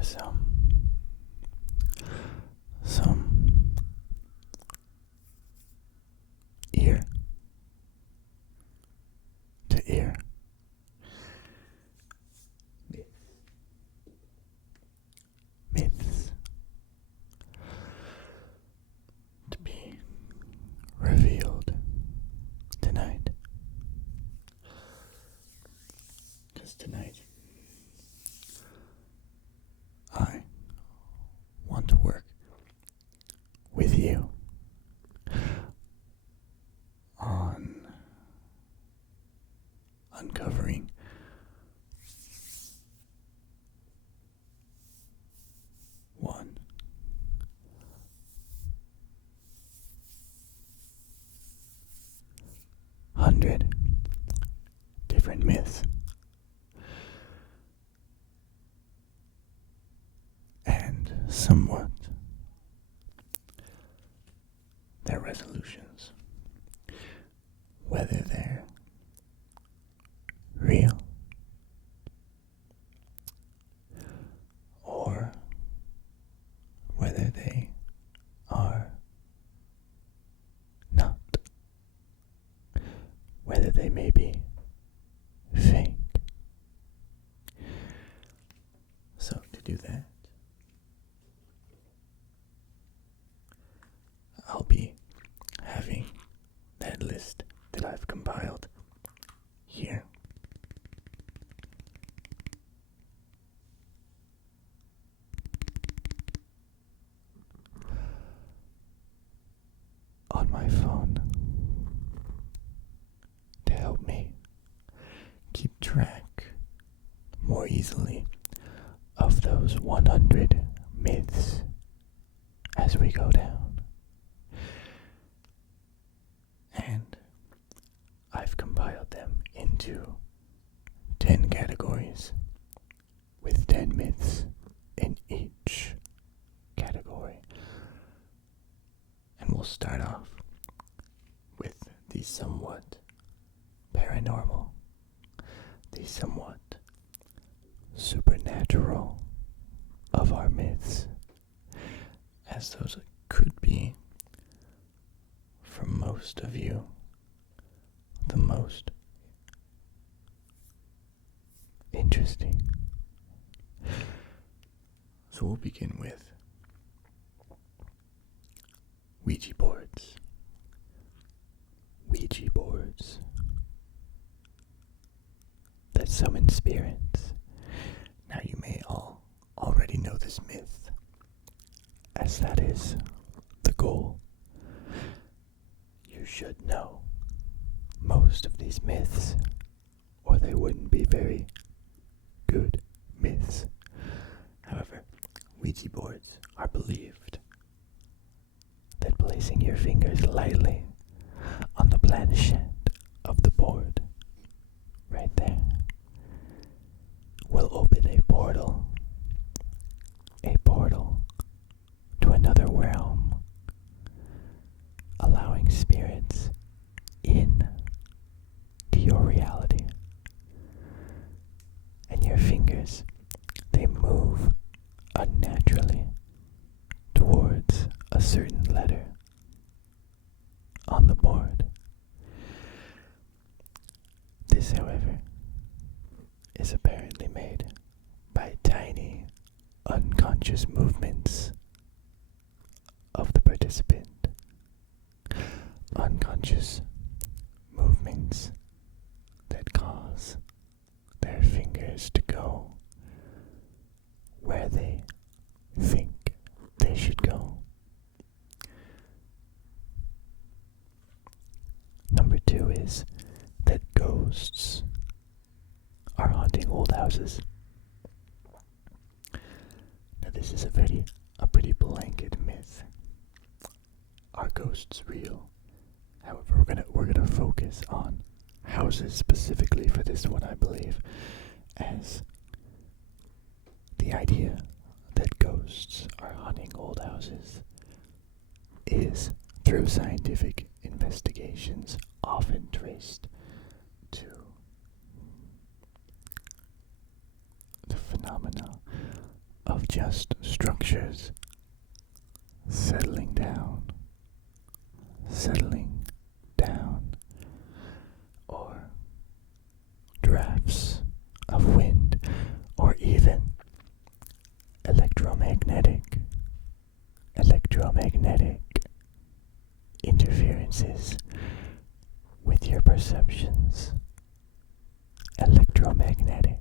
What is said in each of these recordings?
for some ear to ear myths to be revealed tonight. Because tonight I want to work with you on uncovering one hundred different myths and somewhat their resolutions, whether they're real or whether they are not, whether they may be fake. So to do that, I'll be having that list that I've compiled here. On my phone to help me keep track more easily of those 100 myths as we go down. And I've compiled them into 10 categories with 10 myths in each category. And we'll start off with the somewhat paranormal, the somewhat supernatural of our myths, as those could be, for most of you, the most interesting. So we'll begin with Ouija boards. Ouija boards that summon spirits. Now you may all already know this myth, as that is the goal. You should know most of these myths, or they wouldn't be very good myths. However, Ouija boards are believed that placing your fingers lightly on the planchette of the board, right there, will open a portal to another realm, allowing spirits in to your reality. And your fingers, they move unnaturally towards a certain letter on the board. This, however, is apparently made by tiny, unconscious movements of the participant. Unconscious movements that cause their fingers to go where they think they should go. Number 2 is that ghosts are haunting old houses. Now this is a pretty blanket myth. Are ghosts real? However, we're gonna focus on houses specifically for this one, I believe, as the idea that ghosts are haunting old houses is, through scientific investigations, often traced to the phenomena of just structures settling down, or drafts of wind, or even electromagnetic interferences with your perceptions. Electromagnetic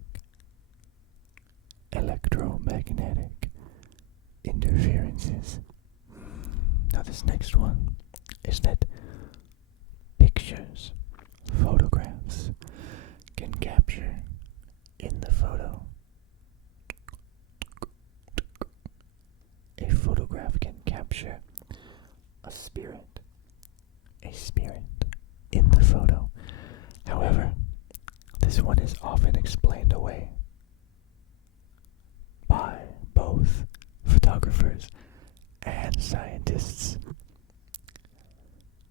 interferences. Now this next one is that pictures, photographs, can capture in the photo. A photograph can capture a spirit in the photo. However, this one is often explained away by both photographers and scientists.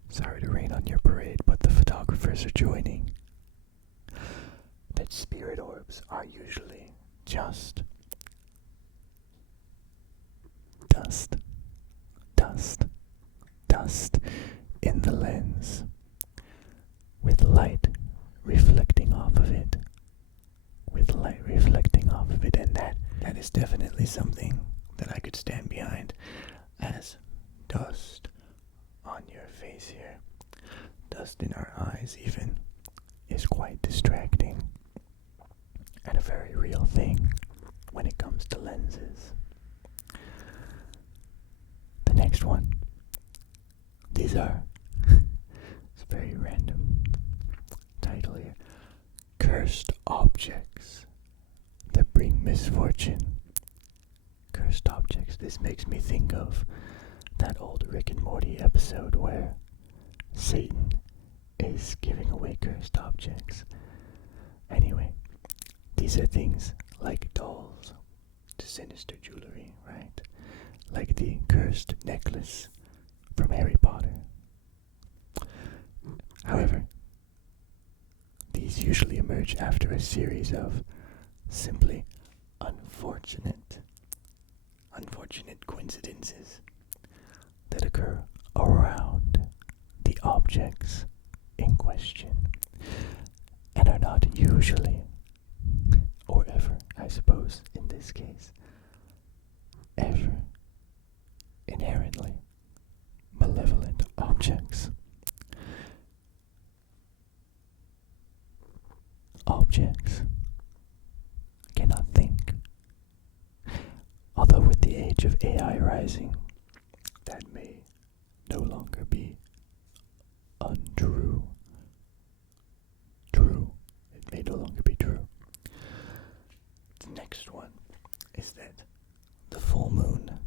Sorry to rain on your parade, but the photographers are joining. That spirit orbs are usually just dust in the lens, with light reflecting off of it, and that is definitely something that I could stand behind, as dust on your face here, dust in our eyes even, is quite distracting, and a very real thing when it comes to lenses. The next one, these are, it's a very random title here, cursed objects that bring misfortune. Cursed objects. This makes me think of that old Rick and Morty episode where Satan is giving away cursed objects. Anyway, these are things like dolls, sinister jewelry, right? Like the cursed necklace from Harry Potter. However, these usually emerge after a series of simply unfortunate coincidences that occur around the objects in question, and are not usually, or ever, I suppose, in this case, ever inherently malevolent objects. Objects cannot think. Although with the age of AI rising, that may no longer be untrue. It may no longer be true. The next one is that the full moon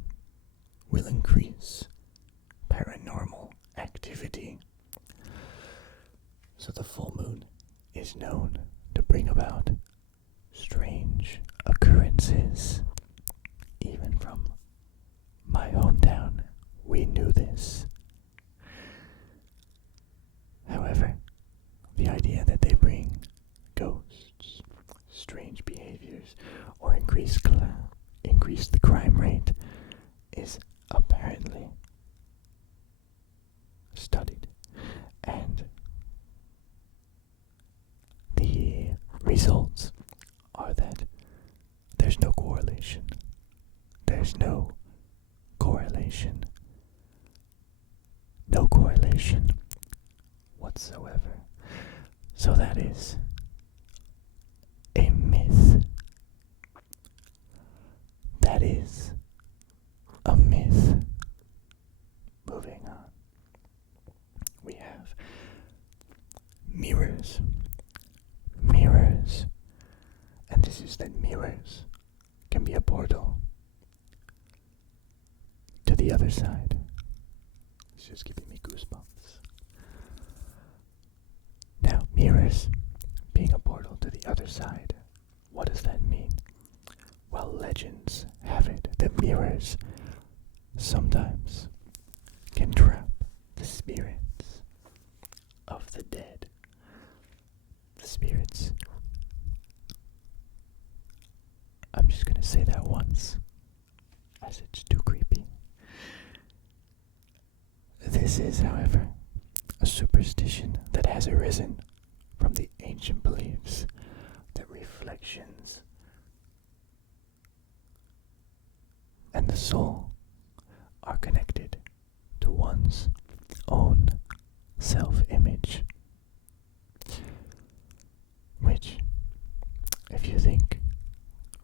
will increase paranormal activity. So the full moon is known to bring about strange occurrences. Even from my hometown, we knew this. However, the idea that they bring ghosts, strange behaviors, or increase the crime rate is apparently studied, and the results are that there's no correlation. No correlation whatsoever. So that is a myth. That is a myth. Moving on. We have mirrors. And this is that mirrors can be a portal to the other side. It's just giving me goosebumps. Now, mirrors being a portal to the other side, what does that mean? Well, legends have it that mirrors sometimes can trap the spirits of the dead. The spirits. I'm just gonna say that once. This is, however, a superstition that has arisen from the ancient beliefs that reflections and the soul are connected to one's own self-image, which, if you think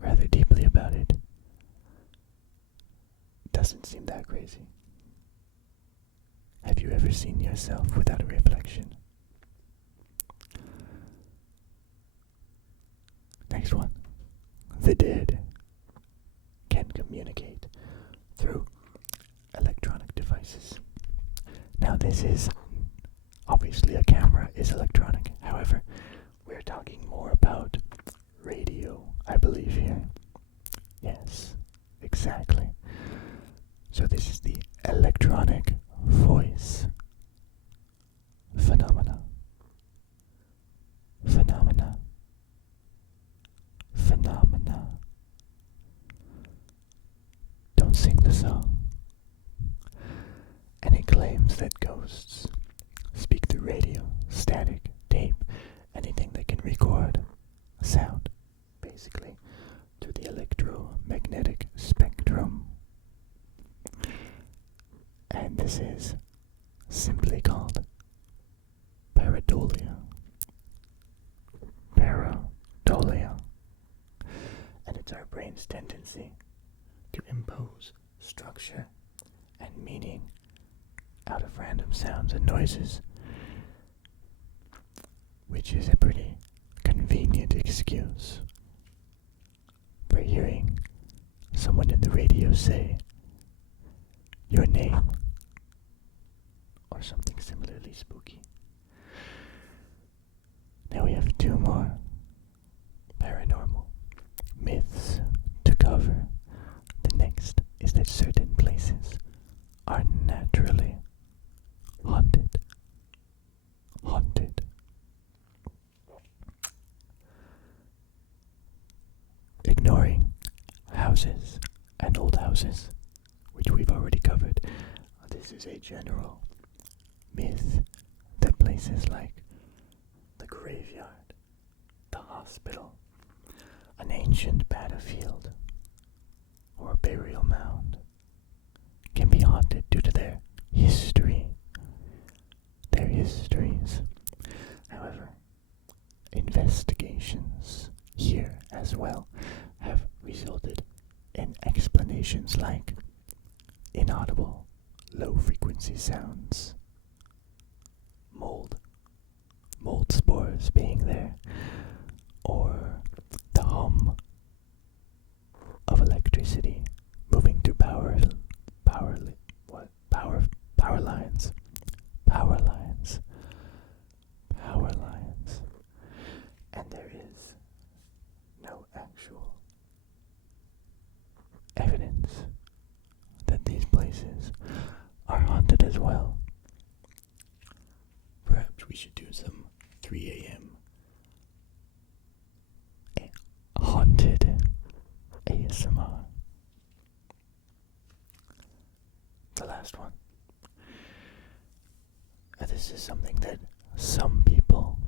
rather deeply about it, doesn't seem that crazy. Have you ever seen yourself without a reflection? Next one. The dead can communicate through electronic devices. Now this is, obviously a camera is electronic. However, we're talking more about radio, I believe here. Yes, exactly. So this is the electronic voice phenomena. Don't sing the song. And it claims that ghosts speak through radio, static, tape, anything that can record sound, basically, through the electromagnetic spectrum. And this is simply called pareidolia. And it's our brain's tendency to impose structure and meaning out of random sounds and noises, which is a pretty convenient excuse for hearing someone in the radio say your name or something similarly spooky. Now we have two more paranormal myths to cover. The next is that certain places are naturally haunted. Ignoring houses and old houses, which we've already covered, this is a general myth that places like the graveyard, the hospital, an ancient battlefield, or a burial mound can be haunted due to their histories. However, investigations here as well have resulted in explanations like inaudible, low-frequency sounds, mold spores being there, or the hum of electricity moving through power lines, and there is no actual evidence that these places are haunted as well. Perhaps we should do some 3 a.m. haunted ASMR. The last one. This is something that some people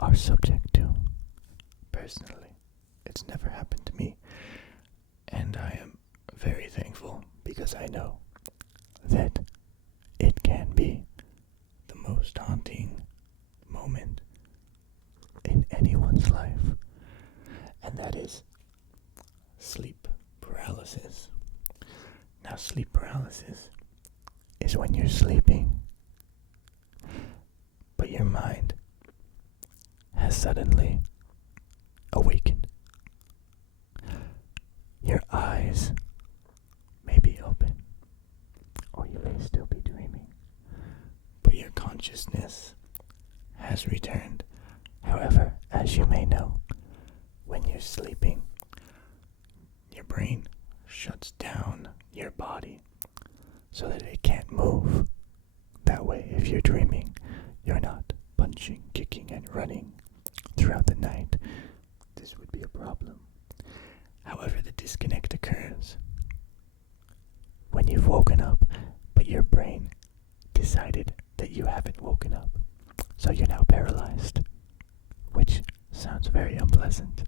are subject to. Personally, it's never happened to me, and I am very thankful because I know that it can be the most haunting moment in anyone's life, and that is sleep paralysis. Now, sleep paralysis is when you're sleeping, but your mind has suddenly awakened. Your eyes may be open, or you may still be dreaming, but your consciousness has returned. However, as you may know, when you're sleeping, your brain shuts down your body so that it can't move. That way, if you're dreaming, you're not punching, kicking, and running throughout the night. This would be a problem. However, the disconnect occurs when you've woken up, but your brain decides So you're now paralyzed, which sounds very unpleasant.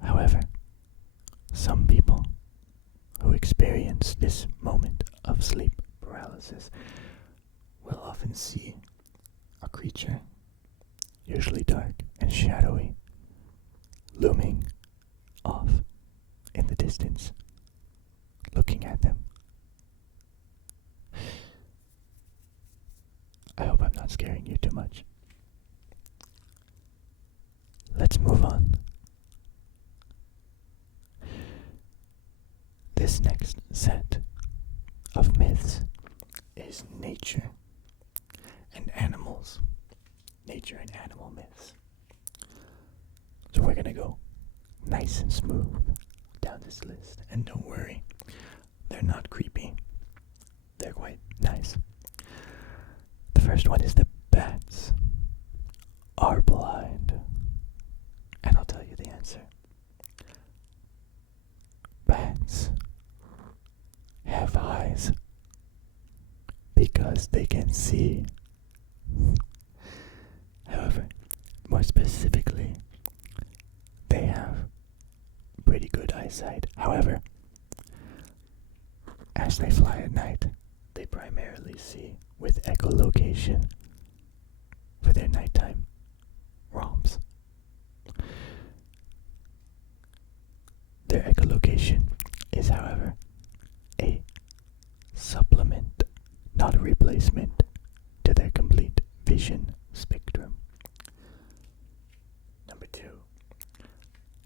However, some people who experience this moment of sleep paralysis will often see a creature, usually dark and shadowy, looming off in the distance, looking at them. I hope I'm not scaring you too much. Let's move on. This next set of myths is nature and animals. Nature and animal myths. So we're gonna go nice and smooth down this list. And don't worry, they're not creepy. They're quite nice. The first one is the bats are blind. And I'll tell you the answer. Bats have eyes because they can see. However, more specifically, they have pretty good eyesight. However, as they fly at night, they primarily see with echolocation for their nighttime romps. Their echolocation is, however, a supplement, not a replacement, to their complete vision spectrum. Number 2.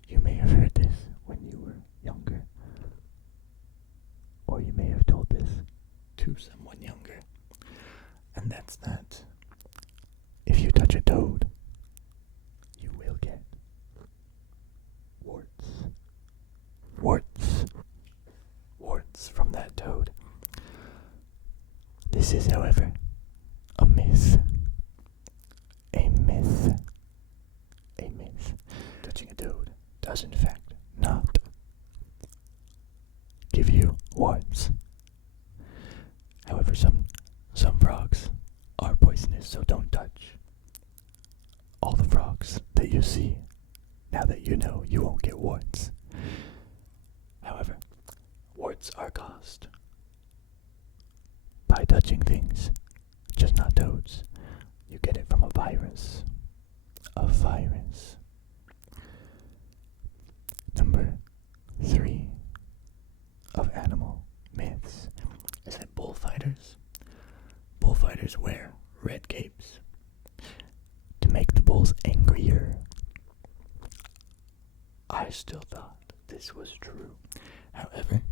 You may have heard this when you were younger, or you may have told this to someone younger, and that's that if you touch a toad, you will get warts. Warts from that toad. This is, however, a myth. A myth. A myth. Touching a toad does, in fact, not give you warts. However, some frogs are poisonous, so don't touch all the frogs that you see. Now that you know, you won't get warts. However, warts are caused by touching things, just not toads. You get it from a virus. A virus. Number 3 of animal myths is that bullfighters wear red capes to make the bulls angrier. I still thought this was true. However,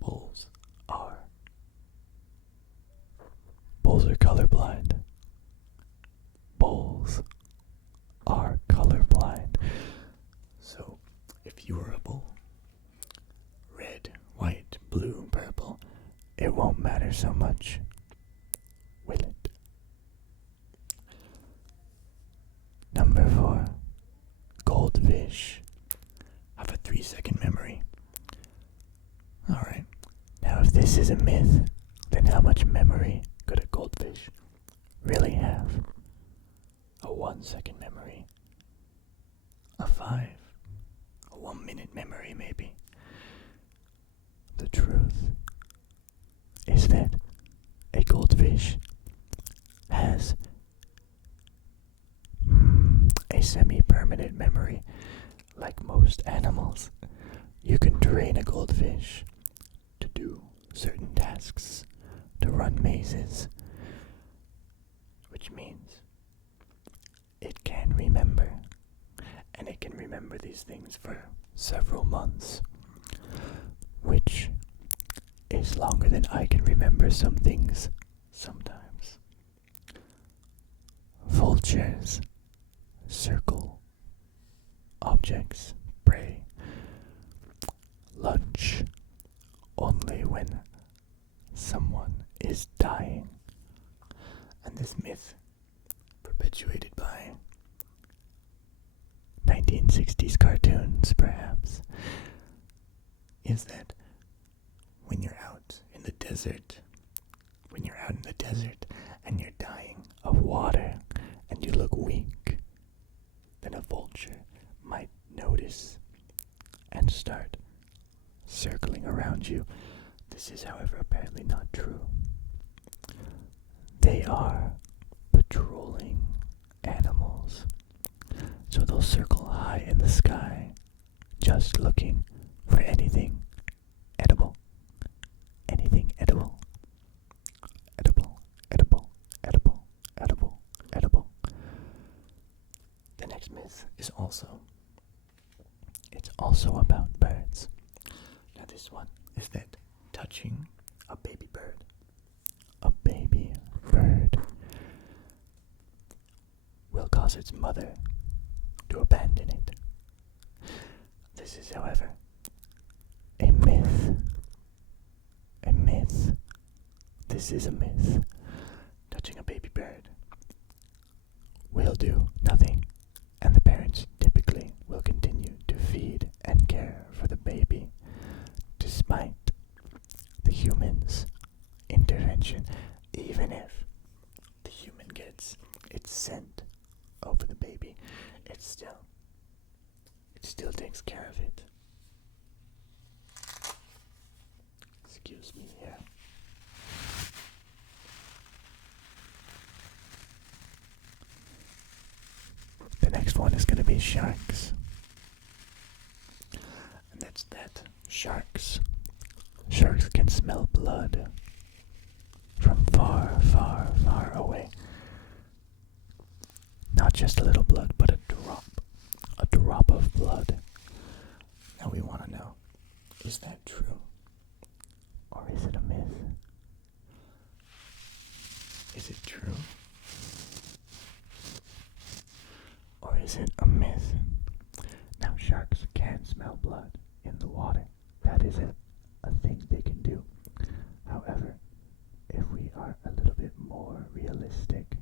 bulls are colorblind. Bulls are colorblind. So, if you were a bull, red, white, blue, purple, it won't matter so much, will it? Number 4, goldfish have a 3-second memory. Alright, now if this is a myth, then how much memory could a goldfish really have? A 1-second memory? A 5? A 1-minute memory, maybe? The truth is that a goldfish has a semi-permanent memory. Like most animals, you can train a goldfish to do certain tasks, to run mazes, which means it can remember, and it can remember these things for several months, which is longer than I can remember some things sometimes. Vultures circle objects, prey, lunch, only when someone is dying. And this myth, perpetuated by 1960s cartoons, perhaps, is that when you're out in the desert and you're dying of water and you look weak, then a vulture might notice and start circling around you. This is, however, apparently not true. They are patrolling animals, so they'll circle high in the sky, just looking for anything edible. Anything edible. Edible, edible, edible, edible, edible. The next myth is it's also about birds. Now this one is that touching a baby bird will cause its mother to abandon it. This is, however, a myth. A myth. This is a myth. Touching a baby bird will do nothing, and the parents typically will continue to feed and care for the baby despite the human's intervention, even if the human gets its scent over the baby, it still takes care of it. Excuse me here. The next one is going to be sharks. And that's that. Sharks can smell blood from far, far, far away. Not just a little blood, but a drop of blood. Now we want to know, is that true? Or is it a myth? Is it true? Or is it a myth? Now sharks can smell blood in the water. That is a thing they can do. However, if we are a little bit more realistic,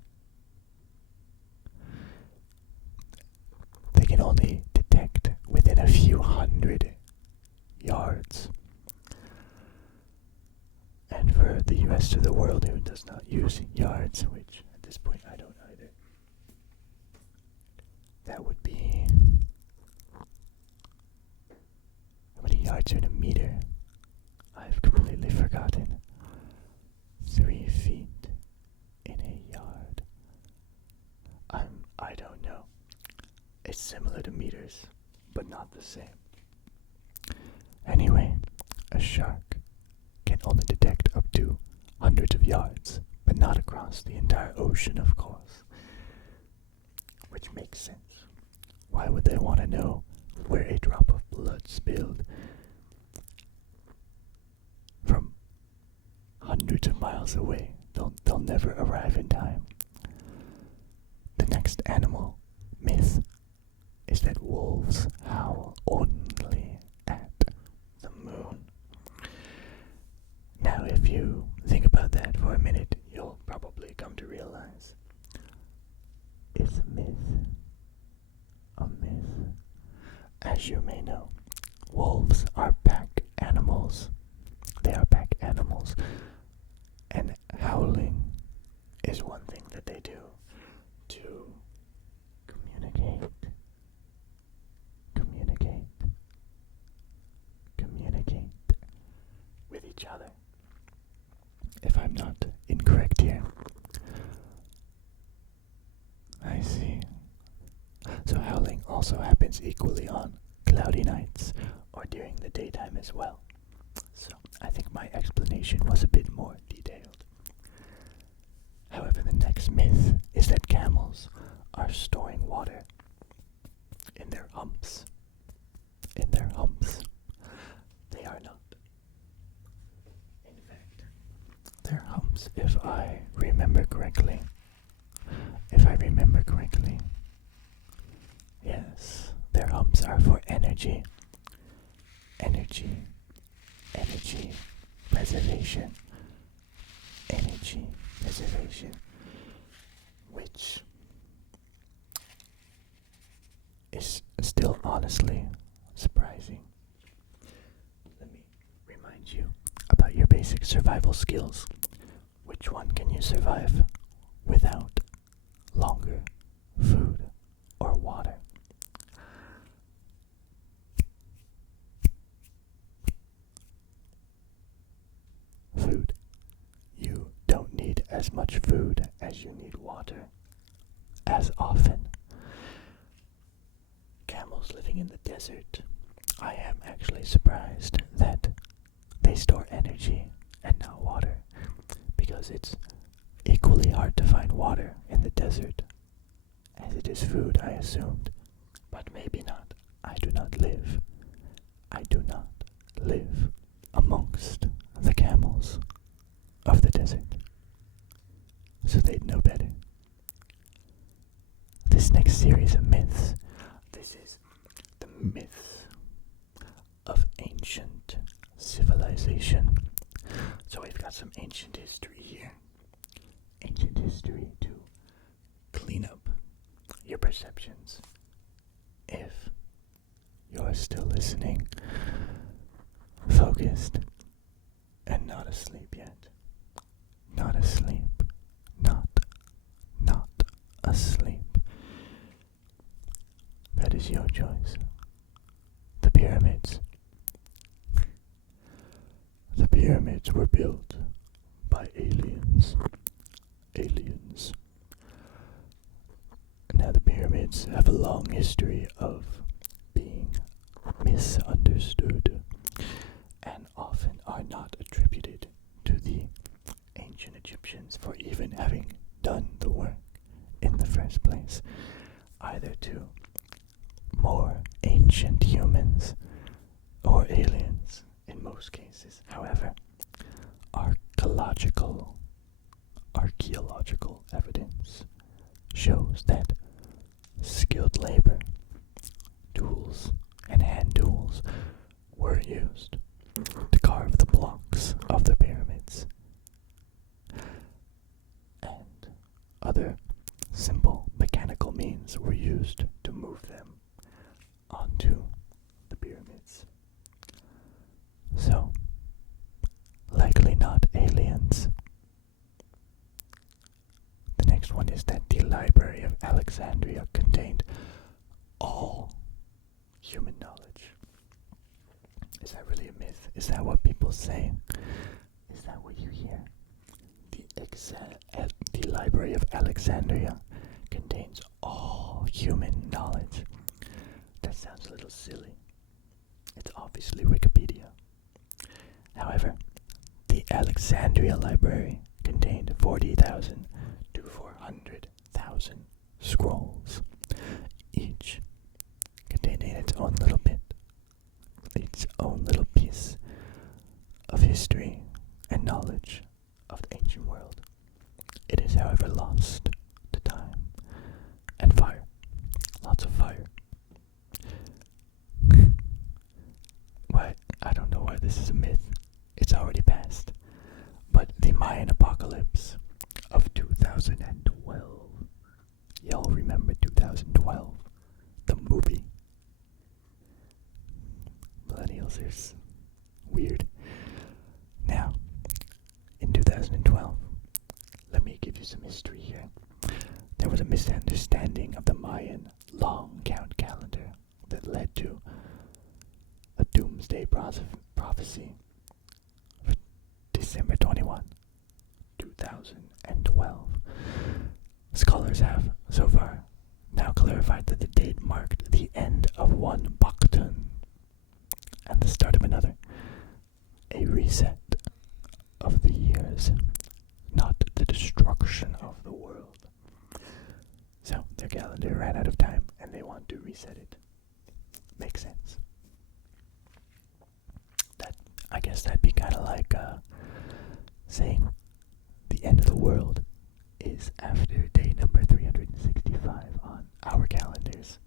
they can only detect within a few hundred yards. And for the rest of the world who does not use yards, which at this point I don't either, that would be... How many yards are in a meter? I've completely forgotten. 3 feet in a yard. I don't know. It's similar to meters, but not the same. Anyway, a shark can only detect up to hundreds of yards, but not across the entire ocean, of course. Which makes sense. Why would they want to know where a drop of blood spilled from hundreds of miles away? They'll never arrive in time. The next animal myth is that wolves howl only at the moon. Now, if you think about that for a minute, you'll probably come to realize it's a myth. A myth. As you may know, wolves are pack animals. They are pack animals. And howling is one thing that they do to communicate with each other. If I'm not incorrect here. I see. So howling also happens equally on cloudy nights or during the daytime as well. So I think my explanation was a bit more detailed. However, the next myth is that camels are storing water in their humps. In their humps. They are not. In fact, their humps, if I remember correctly, yes, their humps are for energy. Energy preservation. Energy preservation. Which is still honestly surprising. Let me remind you about your basic survival skills. Which one can you survive without longer food or water. Food. You don't need as much food as you need water as often. Camels living in the desert, I am actually surprised that they store energy and not water, because it's equally hard to find water in the desert as it is food, I assumed. But maybe not. I do not live amongst the camels of the desert, so they'd know better. This next series of myths, this is the myths of ancient civilization. So we've got some ancient history here. Ancient history to clean up your perceptions. If you're still listening, focused, and not asleep yet. Not asleep. Not asleep. That is your choice. The pyramids. The pyramids were built by aliens. Aliens. Now the pyramids have a long history of being misunderstood and often are not attributed to the ancient Egyptians for even having done the work in the first place, either to more ancient humans or aliens in most cases. However, archaeological evidence shows that skilled labor, tools, and hand tools were used to carve the blocks of the pyramids, and other simple mechanical means were used to move them onto the pyramids. So, likely not aliens. The next one is that the Library of Alexandria contained all human knowledge. Is that really a myth? Is that what people say? Is that what you hear? The Library of Alexandria contains all human knowledge. That sounds a little silly. It's obviously Wikipedia. However, the Alexandria Library contained 40,000 to 400,000 scrolls, each containing its own little bit, its own little piece of history and knowledge of the ancient world. It is, however, lost to time and fire. Lots of fire. Why? I don't know why this is a myth. It's already passed. But the Mayan apocalypse of 2012. Y'all remember 2012? The movie. Millennials are weird. Now, in 2012, let me give you some history here. There was a misunderstanding of the Mayan long count calendar that led to a doomsday prophecy for December 21, 2012. Scholars have, so far, now clarified that the date marked the end of one Baktun and the start of another, a reset of the years, not the destruction of the world. So, their calendar ran out of time, and they want to reset it. Makes sense. I guess that'd be kind of like saying the end of the world is after day number 365 on our calendars.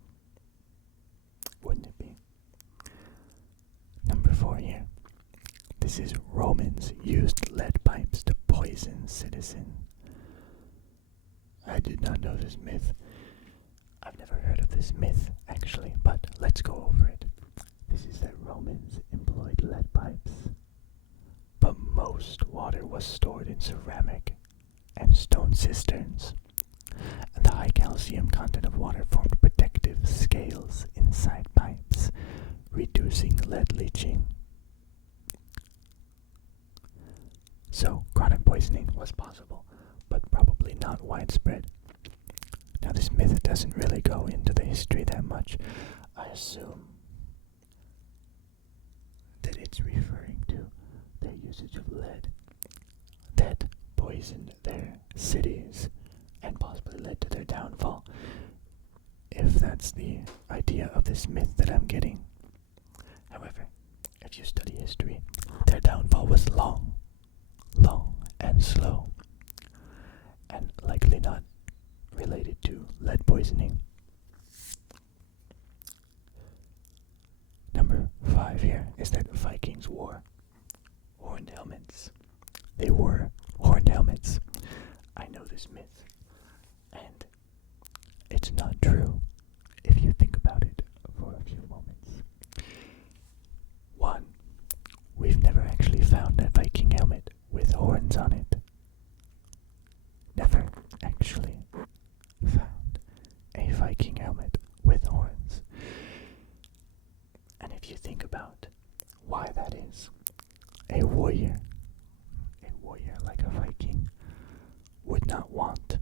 Wouldn't it be? Number 4 here. This is Romans used lead pipes to poison citizens. I did not know this myth. I've never heard of this myth, actually, but let's go over it. This is that Romans employed lead pipes, but most water was stored in ceramic and stone cisterns, and the high calcium content of water formed protective scales inside pipes, reducing lead leaching. So, chronic poisoning was possible, but probably not widespread. Now, this myth doesn't really go into the history that much. I assume that it's referring to their usage of lead that poisoned their cities and possibly led to their downfall, if that's the idea of this myth that I'm getting. However, if you study history, their downfall was long and slow, and likely not related to lead poisoning. Number 5 here is that Vikings wore horned helmets. They wore horned helmets. I know this myth, and it's not true if you think about it for a few moments. 1. We've never actually found a Viking helmet with horns on it. Never actually found a Viking helmet with horns. And if you think about why that is, a warrior like a Viking would not want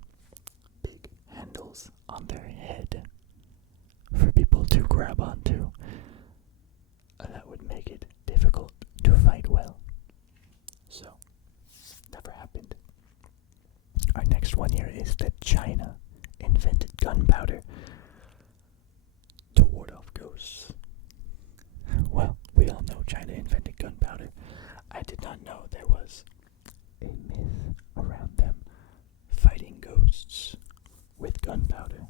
big handles on their head for people to grab onto. That would make it difficult to fight well. So, never happened. Our next one here is that China invented gunpowder to ward off ghosts. Well, we all know China invented gunpowder. I did not know there was a myth around them fighting ghosts with gunpowder.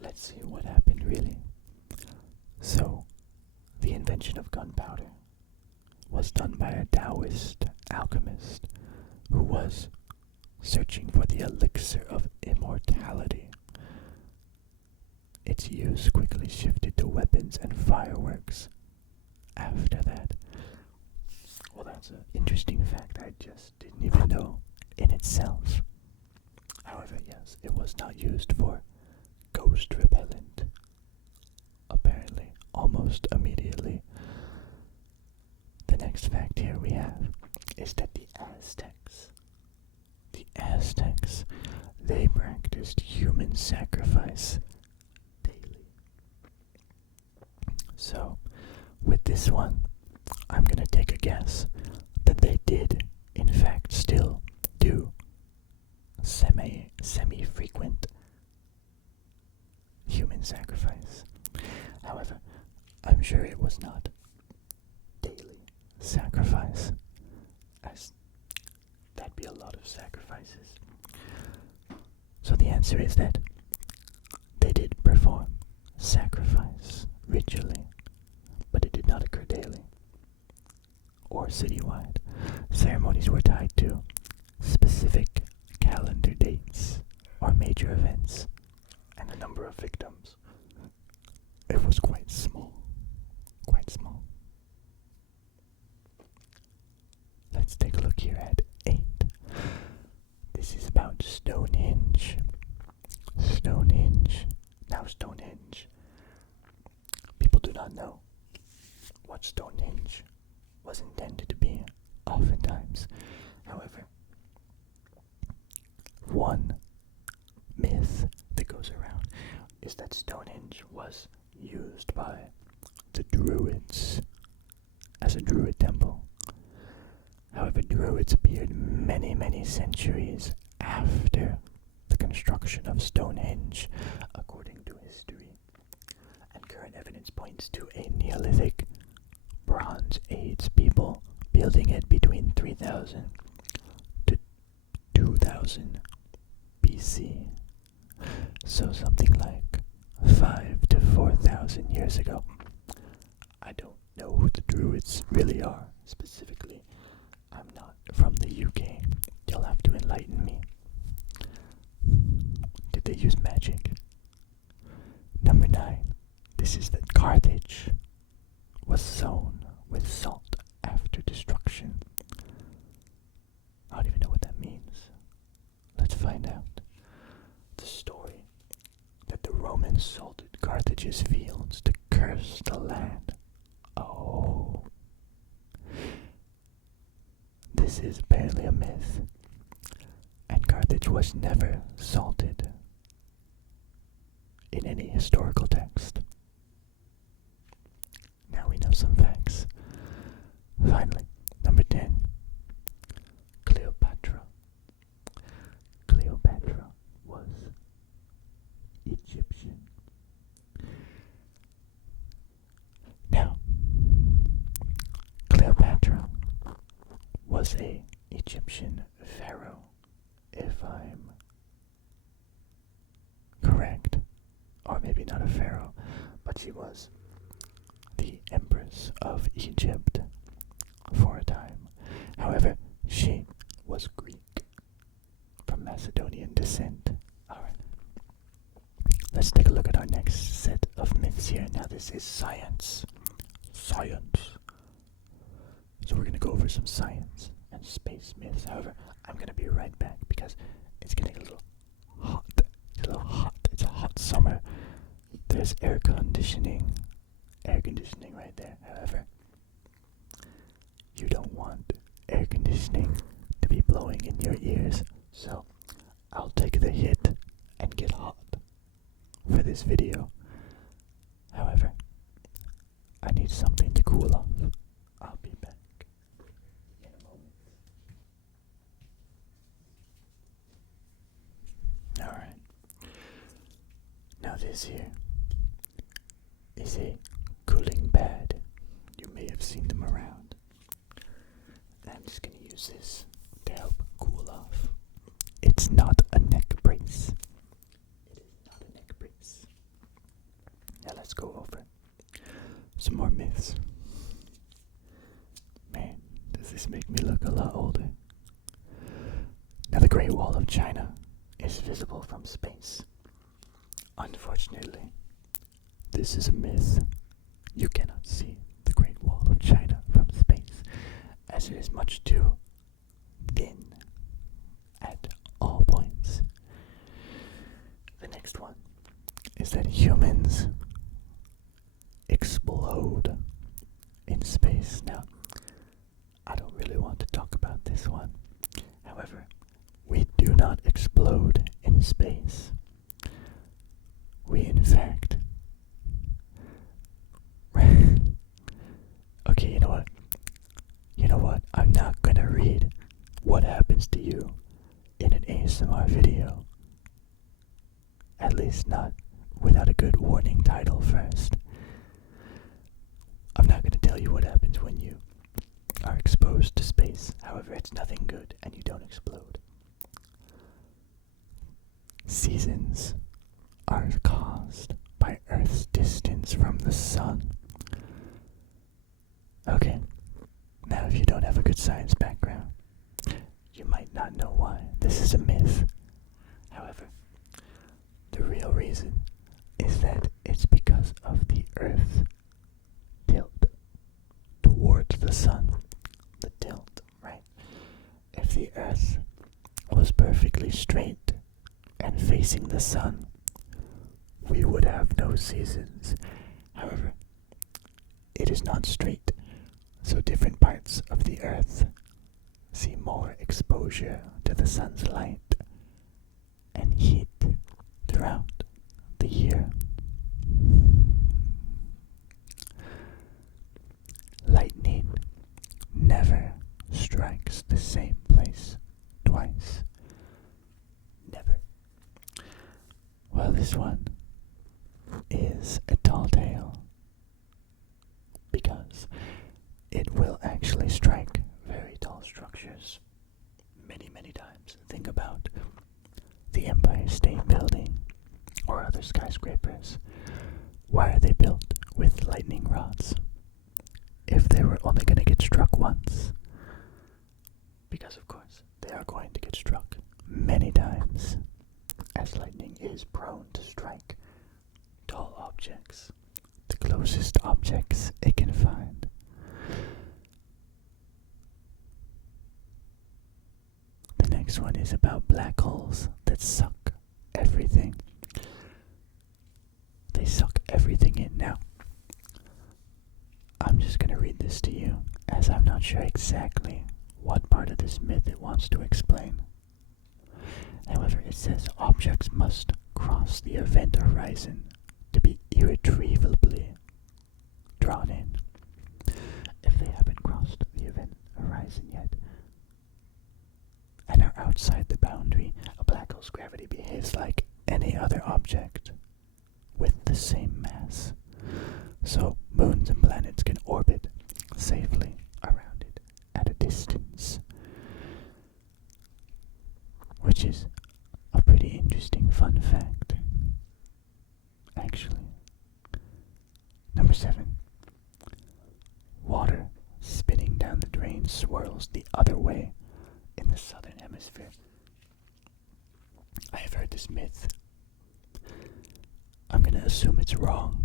Let's see what happened really. So, the invention of gunpowder was done by a Taoist alchemist who was searching for the elixir of immortality. Its use quickly shifted to weapons and fireworks after that. Well, that's an interesting fact I just didn't even know in itself. However, yes, it was not used for ghost repellent. Apparently, almost immediately. The next fact here we have is that the Aztecs, they practiced human sacrifice daily. So, with this one, I'm gonna take a guess that they did, in fact, still do semi-frequent human sacrifice. However, I'm sure it was not daily sacrifice, as that'd be a lot of sacrifices. So the answer is that they did perform sacrifice ritually, but it did not occur daily or citywide. Ceremonies were tied to specific calendar dates or major events, and the number of victims, it was quite small. Let's take a look here at 8. This is about Stonehenge. Now Stonehenge, people do not know what Stonehenge was intended to be oftentimes. However, one myth that goes around is that Stonehenge was used by the Druids as a Druid temple. However, Druids appeared many centuries after the construction of Stonehenge, according to history. And current evidence points to a Neolithic Bronze Age people building it between 3000 to 2000 BC. So something like 5 to 4,000 years ago. I don't know who the Druids really are specifically. I'm not from the UK. You'll have to enlighten me. Did they use magic? Number 9. This is that Carthage was sown with salt after destruction. I don't even know what that means. ravages fields to curse the land. Oh. This is apparently a myth, and Carthage was never salted in any historical text. Now we know some facts. Finally, number 10. Cleopatra. Cleopatra was Egyptian. Now, Cleopatra was a Egyptian pharaoh, if I'm correct. Or maybe not a pharaoh, but she was the empress of Egypt for a time. However, she was Greek from Macedonian descent. Alright. Let's take a look at our next set of myths here. Now this is science. Science. So we're going to go over some science and space myths. However, I'm going to be right back because it's getting a little hot. It's a little hot. It's a hot summer. There's air conditioning right there. However, you don't want air conditioning to be blowing in your ears, so I'll take the hit and get hot for this video. However, I need something to cool off. I'll be back in a moment. Alright. Now this here is a cooling pad. You may have seen them around. I'm just going to use this to help cool off. It's not a neck brace. It is not a neck brace. Now let's go over some more myths. Man, does this make me look a lot older? Now the Great Wall of China is visible from space. Unfortunately, this is a myth. You cannot see the Great Wall of China from space, as it is much too thin at all points. The next one is that humans explode in space. Now, I don't really want to talk about this one. However, we do not explode in space. We, in fact, okay, you know what? I'm not gonna read what happens to you in an ASMR video. At least not without a good warning title first. I'm not gonna tell you what happens when you are exposed to space. However, it's nothing good and you don't explode. Seasons are caused by Earth's distance from the sun. Okay, now if you don't have a good science background, you might not know why. This is a myth. However, the real reason is that it's because of the Earth's tilt towards the sun. The tilt, right? If the Earth was perfectly straight and facing the sun, we would have no seasons. However, it is not straight, so different parts of the Earth see more exposure to the sun's light and heat throughout the year. Lightning never strikes the same place twice. Never. Well, this one is a tall tale because it will actually strike very tall structures many, many times. Think about the Empire State Building or other skyscrapers. Why are they built with lightning rods if they were only going to get struck once? Because, of course, they are going to get struck many times, as lightning is prone to strike tall objects, the closest objects it can find. The next one is about black holes that suck everything. They they suck everything in. Now, I'm just going to read this to you, as I'm not sure exactly what part of this myth it wants to explain. However, it says objects must cross the event horizon to be irretrievably drawn in. If they haven't crossed the event horizon yet and are outside the boundary, a black hole's gravity behaves like any other object with the same mass. So moons and planets can orbit safely around it at a distance, which is a pretty interesting fun fact, actually. Number 7. Water spinning down the drain swirls the other way in the southern hemisphere. I have heard this myth. I'm going to assume it's wrong.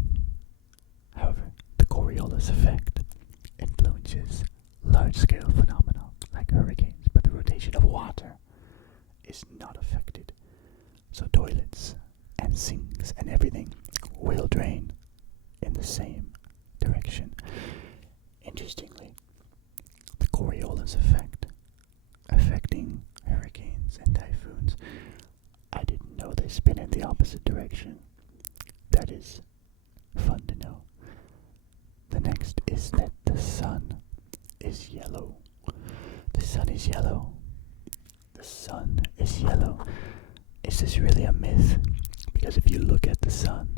However, the Coriolis effect influences large-scale phenomena like hurricanes, but the rotation of water is not affected. So toilets and sinks and everything will drain in the same direction. Interestingly, the Coriolis effect affecting hurricanes and typhoons, I didn't know they spin in the opposite direction. That is fun to know. The next is that the sun is yellow. The sun is yellow. The sun is yellow. Is this really a myth? Because if you look at the sun,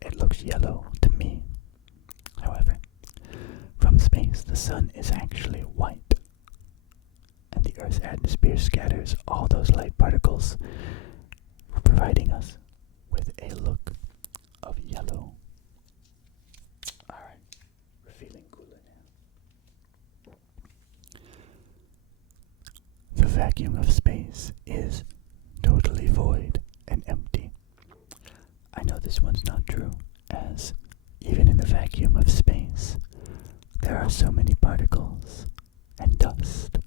it looks yellow to me. However, from space, the sun is actually white, and the Earth's atmosphere scatters all those light particles, providing us with a look of yellow. Alright, we're feeling cooler now. The vacuum of space is totally void and empty. I know this one's not true, as even in the vacuum of space, there are so many particles and dust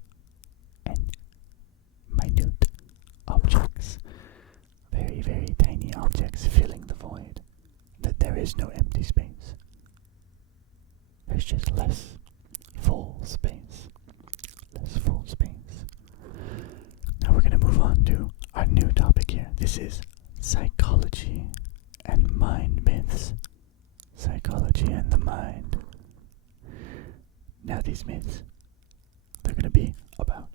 and minute objects, very, very tiny objects filling the void, that there is no empty space. There's just less full space. Less full space. Now we're going to move on to our new topic here. This is psychology and mind myths. Psychology and the mind. Now these myths, they're going to be about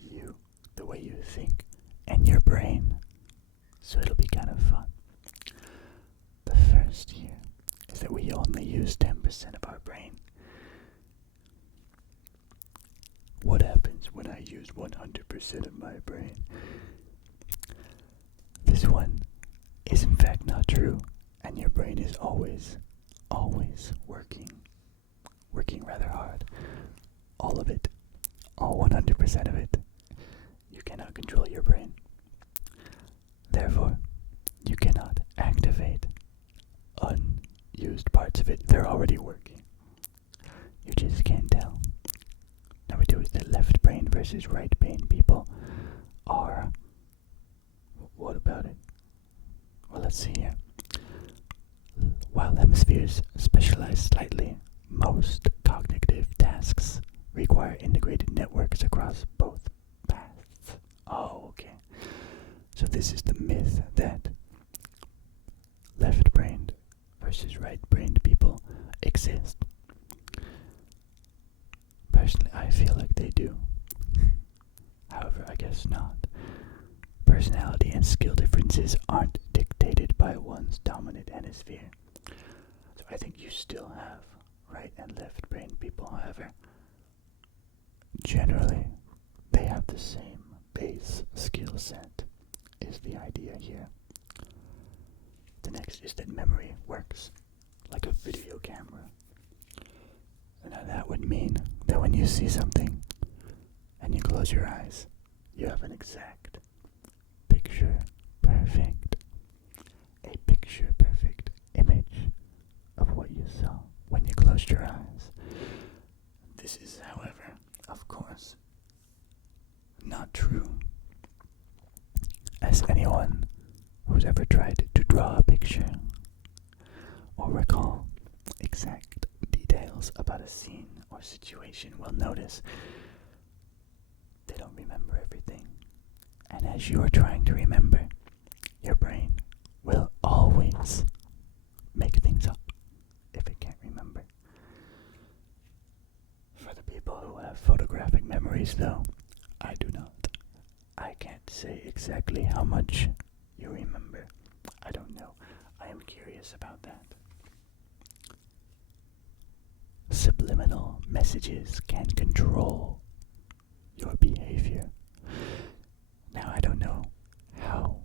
you, the way you think, and your brain. So it'll be kind of fun. The first here is that we only use 10% of our brain. What happens when I use 100% of my brain? This one is in fact not true, and your brain is always working rather hard. All of it, all 100% of it. You cannot control your brain. Therefore, you cannot activate unused parts of it. They're already working. You just can't tell. Number 2 is that left brain versus right brain people are... What about it? Well, let's see here. While hemispheres specialize slightly, most cognitive tasks require integrated networks across both paths. Oh, okay. So this is the myth that left-brained versus right-brained people exist. Personally, I feel like they do. However, I guess not. Personality and skill differences aren't dictated by one's dominant hemisphere. So I think you still have right and left-brained people. However, generally, they have the same base skill set, is the idea here. The next is that memory works like a video camera. And now that would mean that when you see something and you close your eyes, you have an exact picture perfect image of what you saw when you closed your eyes. This is, however, of course, not true, as anyone who's ever ever tried to draw a picture or recall exact details about a scene or situation will notice they don't remember everything. And as you are trying to remember, your brain will always make things up if it can't remember. For the people who have photographic memories, though, I do not. I can't say exactly how much you remember. I don't know. I am curious about that. Subliminal messages can control your behavior. Now, I don't know how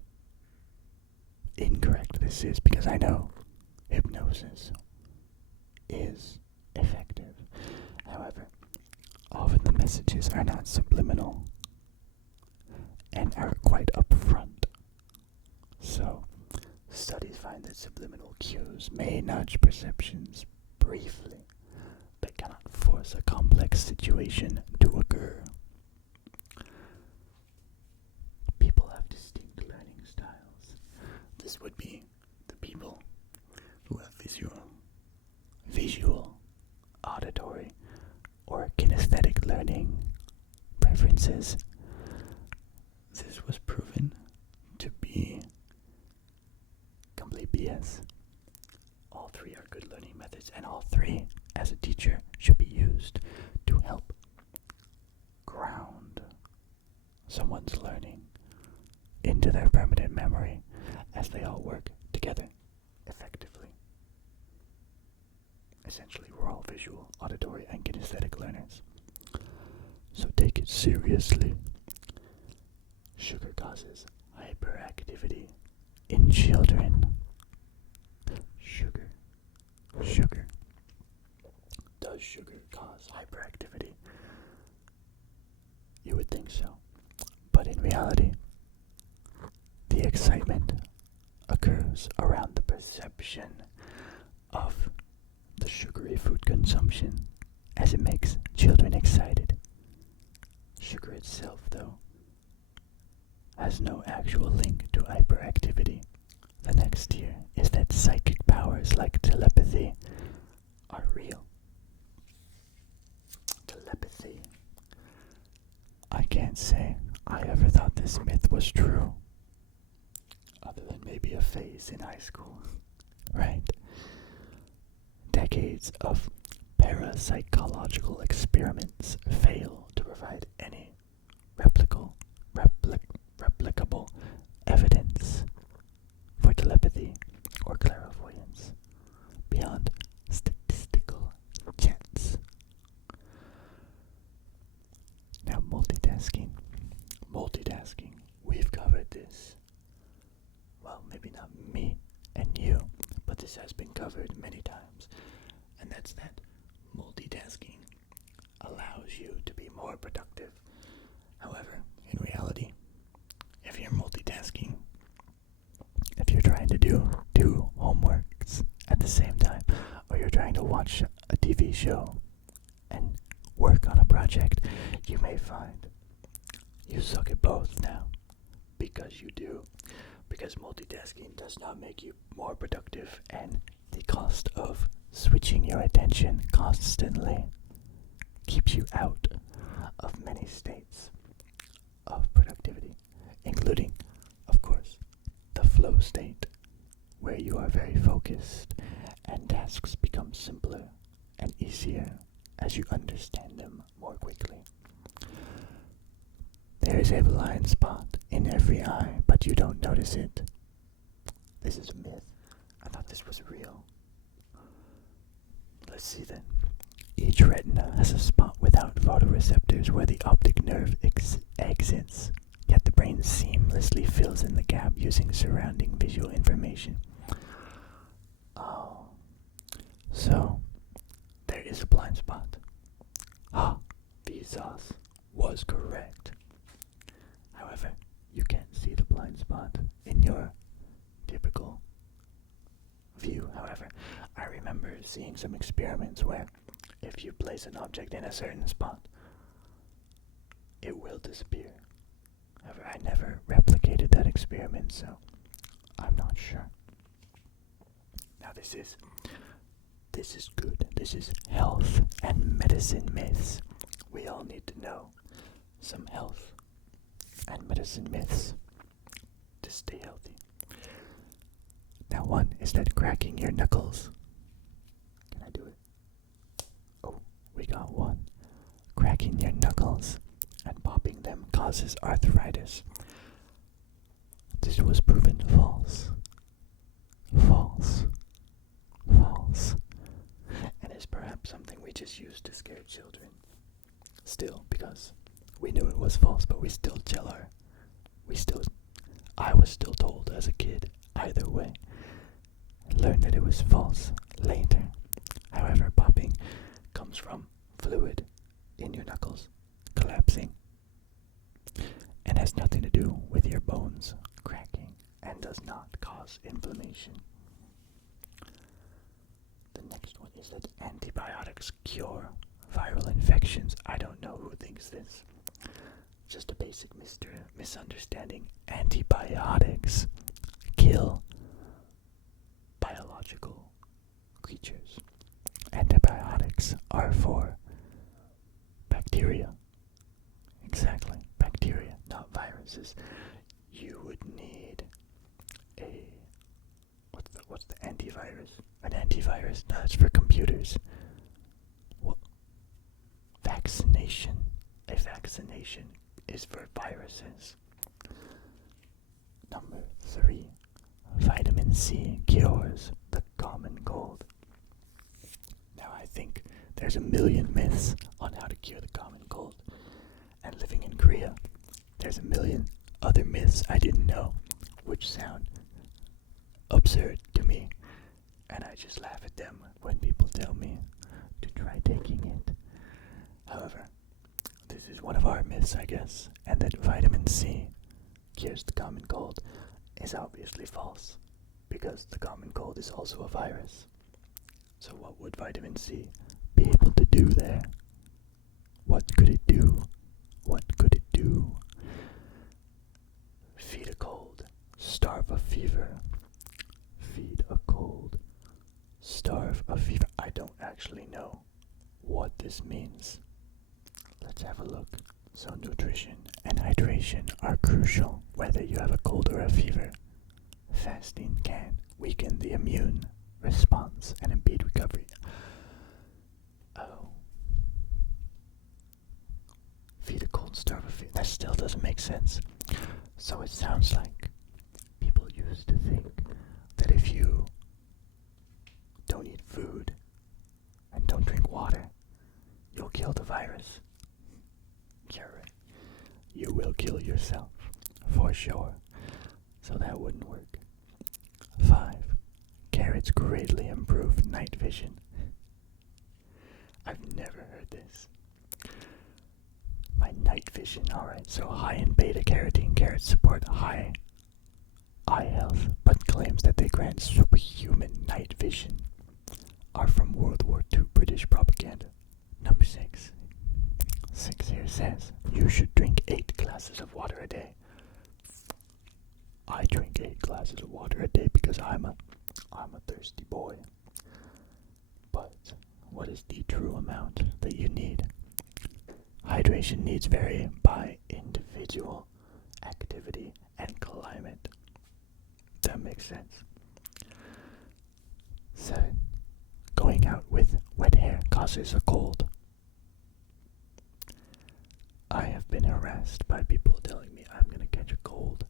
incorrect this is, because I know hypnosis is effective. However, often the messages are not subliminal and are quite upfront. So, studies find that subliminal cues may nudge perceptions briefly, but cannot force a complex situation to occur. People have distinct learning styles. This would be the people who have visual, auditory, or kinesthetic learning preferences. This was proven to be complete BS. All three are good learning methods, and all three, as a teacher, should be used to help ground someone's learning into their permanent memory, as they all work together effectively. Essentially, we're all visual, auditory, and kinesthetic learners. So take it seriously. Sugar causes hyperactivity in children. Sugar. Does sugar cause hyperactivity? You would think so. But in reality, the excitement occurs around the perception of the sugary food consumption, as it makes children excited. Sugar itself, though, has no actual link to hyperactivity. The next tier is that psychic powers like telepathy are real. Telepathy. I can't say I ever thought this myth was true, other than maybe a phase in high school, right? Decades of parapsychological experiments fail to provide any replicable evidence for telepathy or clairvoyance beyond statistical chance. Now, multitasking, we've covered this. Well, maybe not me and you, but this has been covered many times, and that's that multitasking allows you to be more productive. However, in reality, if you're multitasking, if you're trying to do two homeworks at the same time, or you're trying to watch a TV show and work on a project, you may find you suck at both now, because you do. Because multitasking does not make you more productive, and the cost of switching your attention constantly keeps you out of many states of productivity, including, of course, the flow state, where you are very focused and tasks become simpler and easier as you understand them more quickly. There is a blind spot in every eye, but you don't notice it. This is a myth. I thought this was real. Let's see then. Each retina has a spot without photoreceptors where the optic nerve exits, yet the brain seamlessly fills in the gap using surrounding visual information. Oh, so there is a blind spot. Vsauce was correct. However, you can't see the blind spot in your typical view. However, I remember seeing some experiments where if you place an object in a certain spot, it will disappear. However, I never replicated that experiment, so I'm not sure. Now this is good. This is health and medicine myths. We all need to know some health and medicine myths to stay healthy. Now one is that cracking your knuckles. Can I do it? Oh, we got one. Cracking your knuckles and popping them causes arthritis. This was proven false. False. False. And is perhaps something we just used to scare children. Still, because we knew it was false, but we still I was still told as a kid, either way. I learned that it was false later. However, popping comes from fluid in your knuckles collapsing and has nothing to do with your bones cracking and does not cause inflammation. The next one is that antibiotics cure viral infections. I don't know who thinks this. Just a basic misunderstanding. Antibiotics kill biological creatures. Antibiotics are for bacteria. Exactly, bacteria, not viruses. You would need a what's the antivirus? An antivirus? No, that's for computers. What? Vaccination. A vaccination is for viruses. Number 3. Vitamin C cures the common cold. Now I think there's a million myths on how to cure the common cold. And living in Korea, there's a million other myths I didn't know, which sound absurd to me. And I just laugh at them when people tell me to try taking it. However, this is one of our myths, I guess, and that vitamin C cures the common cold is obviously false, because the common cold is also a virus. So what would vitamin C be able to do there? What could it do? What could it do? Feed a cold, starve a fever. Feed a cold, starve a fever. I don't actually know what this means. Let's have a look. So nutrition and hydration are crucial whether you have a cold or a fever. Fasting can weaken the immune response and impede recovery. Oh. Feed a cold, starve a fever. That still doesn't make sense. So it sounds like people used to think that if you don't eat food and don't drink water, you'll kill the virus. You're right. You will kill yourself, for sure. So that wouldn't work. 5. Carrots greatly improve night vision. I've never heard this. My night vision, alright. So high in beta carotene, carrots support high eye health, but claims that they grant superhuman night vision are from World War II British propaganda. Number 6. 6 here says, you should drink 8 glasses of water a day. I drink 8 glasses of water a day because I'm a thirsty boy. But what is the true amount that you need? Hydration needs vary by individual, activity, and climate. That makes sense. 7. Going out with wet hair causes a cold. I have been harassed by people telling me I'm gonna catch a cold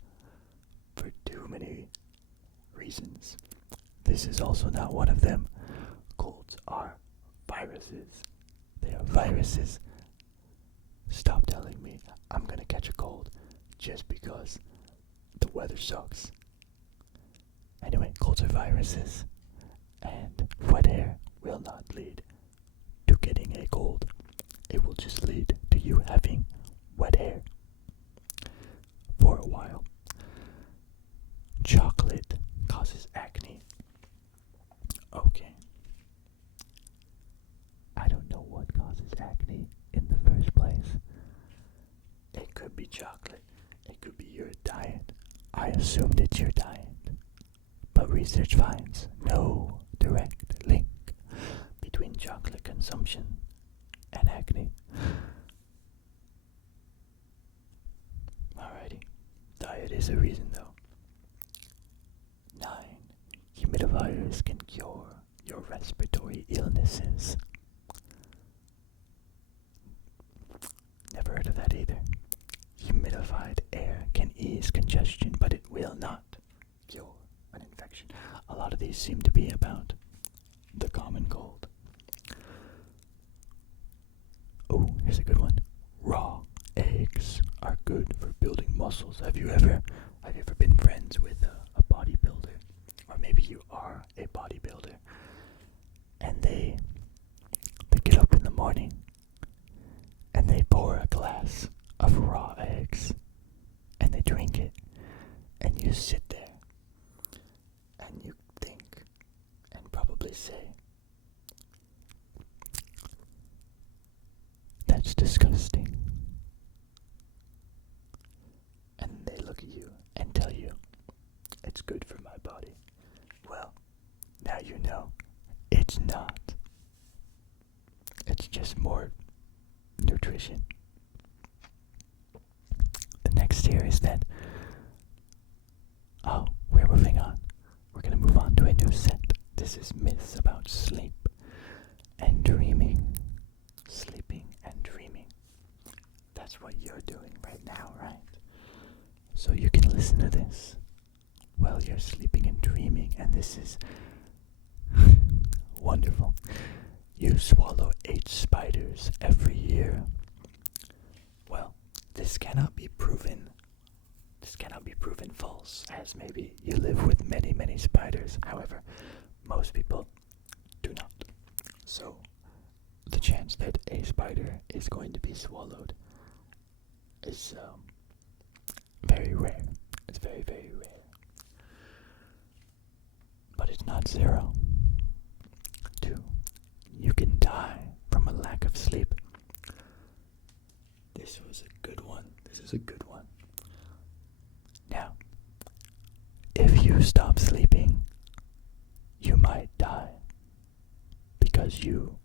for too many reasons. This is also not one of them. Colds are viruses. They are viruses. Stop telling me I'm gonna catch a cold just because the weather sucks. Anyway, colds are viruses, and wet hair will not lead to getting a cold. It will just lead to you having wet hair for a while. Chocolate causes acne. Okay. I don't know what causes acne in the first place. It could be chocolate. It could be your diet. I assumed it's your diet. research finds no direct link between chocolate consumption and acne. Alrighty, diet is a reason though. 9. Humidifiers can cure your respiratory illnesses. Never heard of that either. Humidified air can ease congestion, but it will not cure an infection. A lot of these seem to be about the common cold. Oh, here's a good one. Raw eggs are good for building muscles. Have you ever been friends with a bodybuilder? Or maybe you are a bodybuilder and they get up in the morning and they pour a glass of raw eggs and they drink it, and you sit there and you think and probably say, "That's disgusting." And they look at you and tell you, "It's good for my body." Well, now you know it's not. It's just more nutrition. The next here is that, we're moving on. We're going to move on to a new set. This is myths about sleep and dreaming. Sleeping and dreaming. That's what you're doing right now, right? So you can listen to this while you're sleeping and dreaming, and this is wonderful. You swallow 8 spiders every year. Well, this cannot be proven false, as maybe you live with many, many spiders. However, most people do not. So, the chance that a spider is going to be swallowed is very rare. It's very, very rare. But it's not 0. 2. You can die from a lack of sleep. This was a good one. This is a good one. Now, if you stop sleeping, you might die because you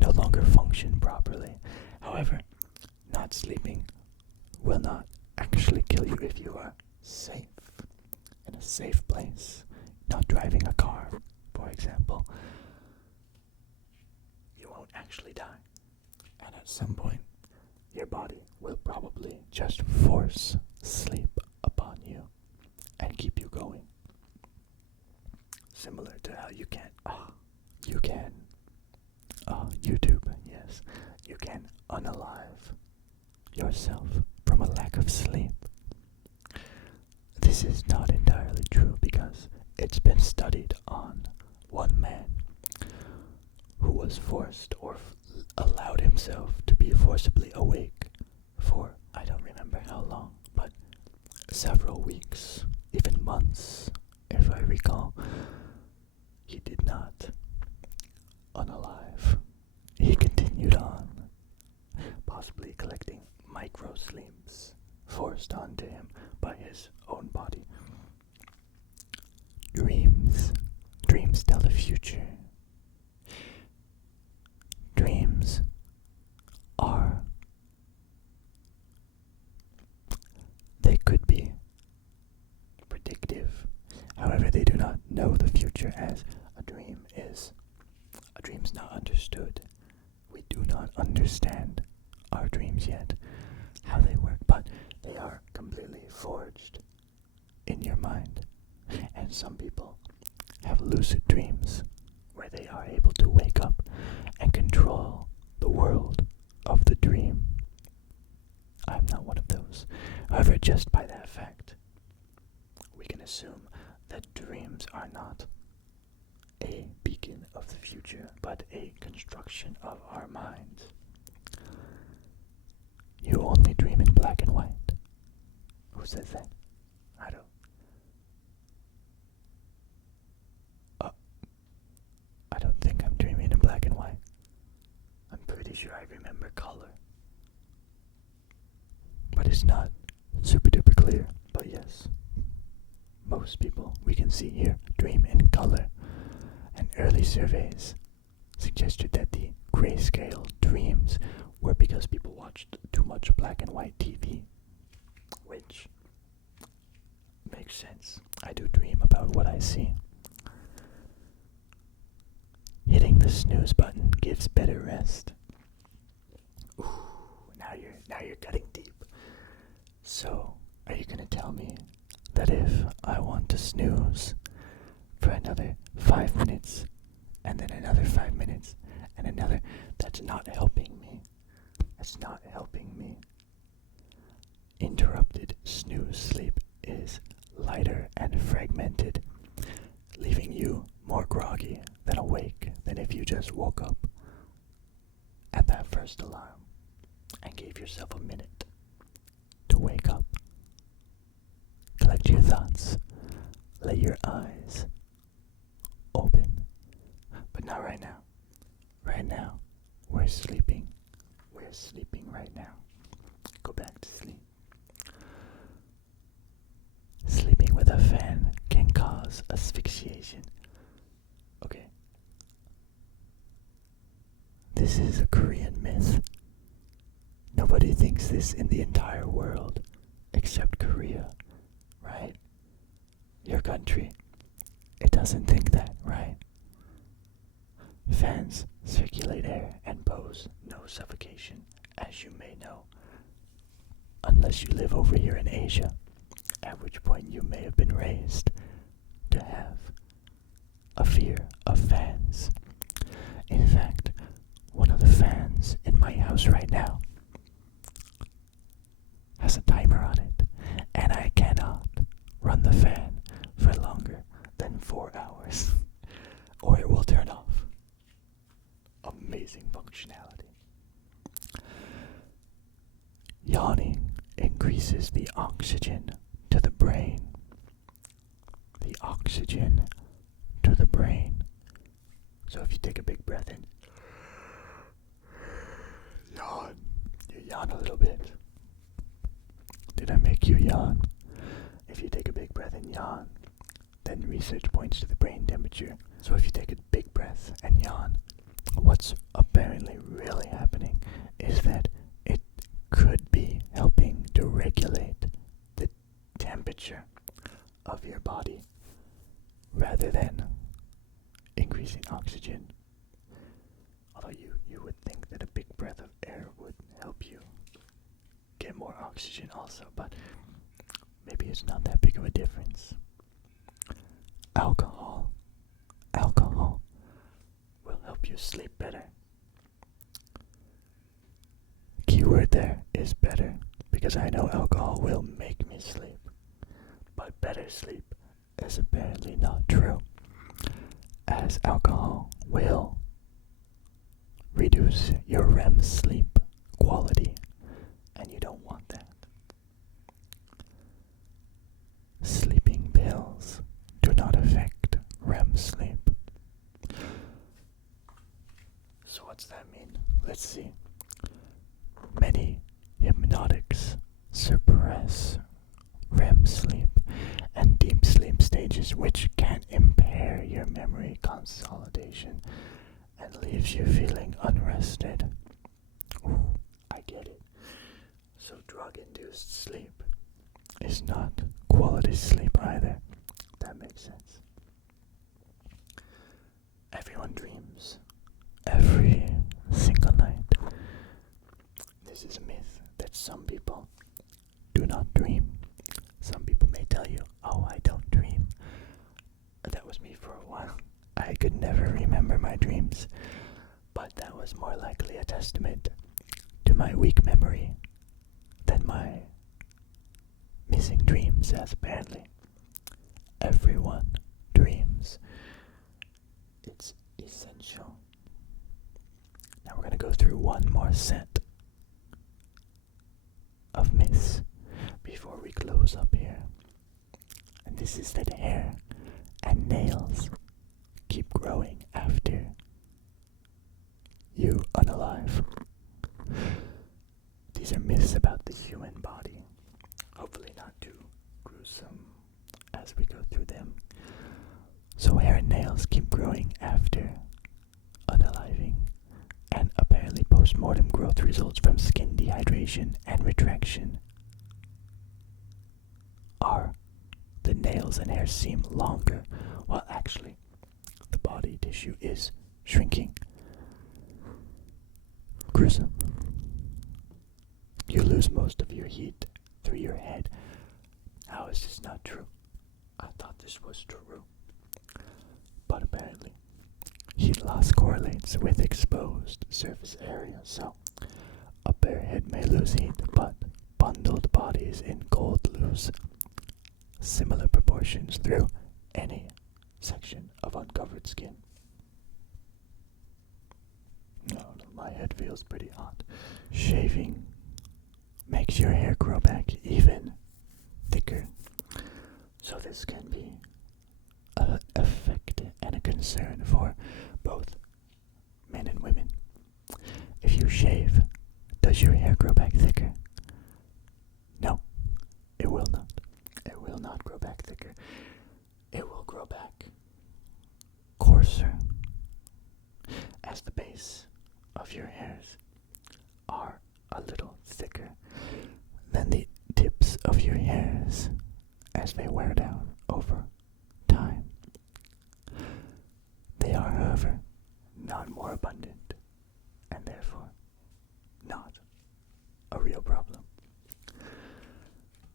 no longer function properly. However, not sleeping will not actually kill you if you are safe, in a safe place, not driving a car, for example. You won't actually die. And at some point, your body will probably just force sleep upon you and keep you going. Similar to how you can YouTube, yes, you can unalive yourself from a lack of sleep. This is not entirely true because it's been studied on one man who was forced or allowed himself to be forcibly awake for, I don't remember how long, but several weeks, even months, if I recall. He did not unalive. He continued on, possibly collecting micro sleeps forced onto him by his own body. Dreams tell the future. Dreams they could be predictive. However, they do not know the future, as a dream's not understood. We do not understand our dreams yet, how they work, but they are completely forged in your mind. And some people have lucid dreams where they are able to wake up and control the world of the dream. I'm not one of those. However, just by that fact, we can assume that dreams are not a beacon of the future, but a construction of our minds. You only dream in black and white. Who says that? I don't. I don't think I'm dreaming in black and white. I'm pretty sure I remember color. But it's not super duper clear. But yes, most people, we can see here, dream in color. And early surveys suggested that the grayscale dreams were because people watched too much black and white TV, which makes sense. I do dream about what I see. Hitting the snooze button gives better rest. Ooh, now you're cutting deep. So, are you gonna tell me that if I want to snooze for another 5 minutes, and then another 5 minutes, and another, that's not helping me? That's not helping me. Interrupted snooze sleep is lighter and fragmented, leaving you more groggy than awake than if you just woke up at that first alarm and gave yourself a minute to wake up. Collect your thoughts. Let your eyes open. But not right now. Right now, we're sleeping. We're sleeping right now. Go back to sleep. Sleeping with a fan can cause asphyxiation. Okay. This is a Korean myth. Nobody thinks this in the entire world except Korea, right? Your country. It doesn't think that, right? Fans circulate air and pose no suffocation, as you may know. Unless you live over here in Asia, at which point you may have been raised to have a fear of fans. In fact, one of the fans in my house right now has a timer on it, and I cannot run the fan for longer than 4 hours, or it will turn off. Amazing functionality. Yawning increases the oxygen to the brain. The oxygen to the brain. So if you take a big breath in, yawn. You yawn a little bit. Did I make you yawn? If you take a big breath and yawn, then research points to the brain temperature. So if you take a big breath and yawn, what's apparently really happening is that it could be helping to regulate the temperature of your body rather than increasing oxygen. Although you would think that a big breath of air would help you get more oxygen also, but maybe it's not that big of a difference. Alcohol will help you sleep better. Keyword there is better, because I know alcohol will make me sleep, but better sleep is apparently not true, as alcohol will reduce your REM sleep quality, and you don't want that. Sleeping pills do not affect REM sleep. So what's that mean? Let's see. Many hypnotics suppress REM sleep and deep sleep stages, which can impair your memory consolidation and leaves you feeling unrested. Ooh, I get it. So drug-induced sleep is not quality sleep either. That makes sense. Everyone dreams every single night. This is a myth that some people do not dream. Some people may tell you, oh, I don't dream. That was me for a while. I could never remember my dreams, but that was more likely a testament to my weak memory than my missing dreams, as apparently everyone dreams. It's essential. Now we're going to go through one more set of myths before we close up here. And this is that hair and nails keep growing after you unalive. These are myths about the human body. Hopefully not too gruesome, as we go through them. So hair and nails keep growing after unaliving, and apparently post-mortem growth results from skin dehydration and retraction. The nails and hair seem longer, while actually the body tissue is shrinking. Gruesome. You lose most of your heat through your head. How is this not true? I thought this was true. But apparently, heat loss correlates with exposed surface area, so a bare head may lose heat, but bundled bodies in cold lose similar proportions through any section of uncovered skin. No, my head feels pretty hot. Shaving makes your hair grow back even thicker, so this can be an effect and a concern for both men and women. If you shave, does your hair grow back thicker? No, it will not. It will not grow back thicker. It will grow back coarser, as the base of your hairs are a little thicker than the tips of your hairs as they wear down over time. They are, however, not more abundant, and therefore not a real problem.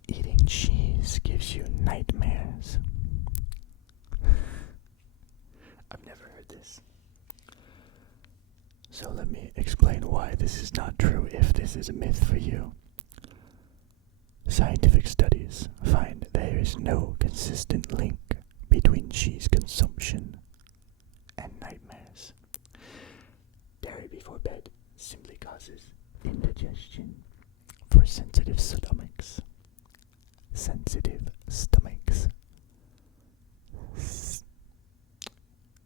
Eating cheese gives you nightmares. I've never heard this. So let me explain why this is not true if this is a myth for you. Scientific studies find there is no consistent link between cheese consumption and nightmares. Dairy before bed simply causes indigestion for sensitive stomachs. Sensitive stomachs.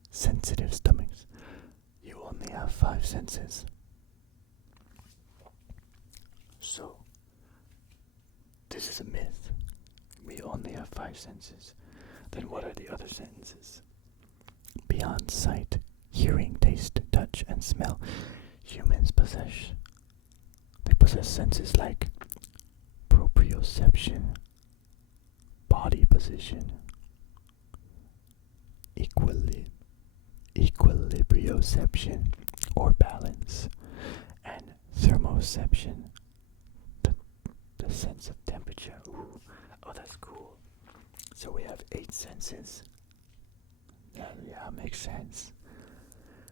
Sensitive stomachs. You only have 5 senses. So, this is a myth. We only have 5 senses. Then what are the other senses? Beyond sight, hearing, taste, touch, and smell, humans possess senses like proprioception, body position, equilibrioception, or balance, and thermoception, the sense of temperature. Ooh, oh, that's cool. So we have 8 senses. Yeah, makes sense.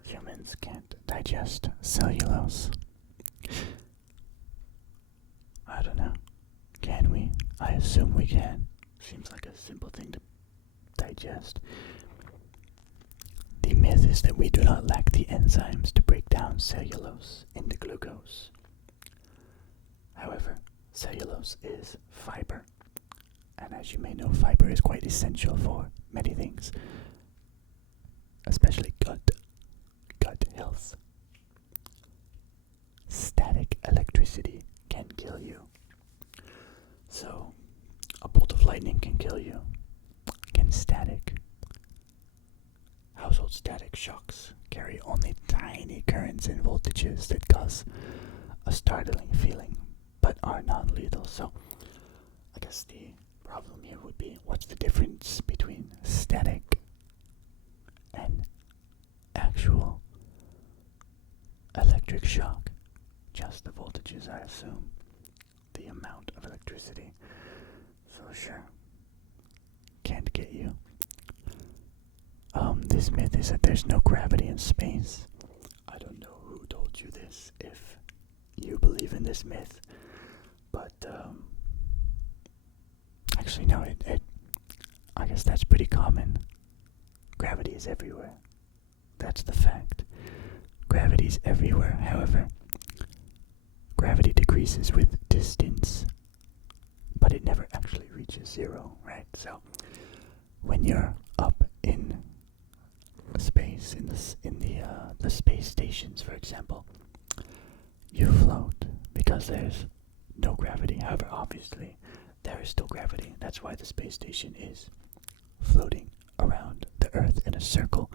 Humans can't digest cellulose. I don't know. Can we? I assume we can. Seems like a simple thing to digest. The myth is that we do not lack the enzymes to break down cellulose into glucose. However, cellulose is fiber. And as you may know, fiber is quite essential for many things, especially gut health. Static electricity can kill you. So, a bolt of lightning can kill you. Again, static. Household static shocks carry only tiny currents and voltages that cause a startling feeling, but are non-lethal. So, I guess the problem here would be, what's the difference between static and actual electric shock? Just the voltages, I assume. The amount of electricity. So sure, can't get you. This myth is that there's no gravity in space. I don't know who told you this, if you believe in this myth, but actually no, I guess that's pretty common. Gravity is everywhere. That's the fact. Gravity is everywhere. However, gravity decreases with distance, but it never actually reaches 0, right? So, when you're up in space, in the space stations, for example, you float because there's no gravity. However, obviously, there is still gravity. That's why the space station is floating around the Earth in a circle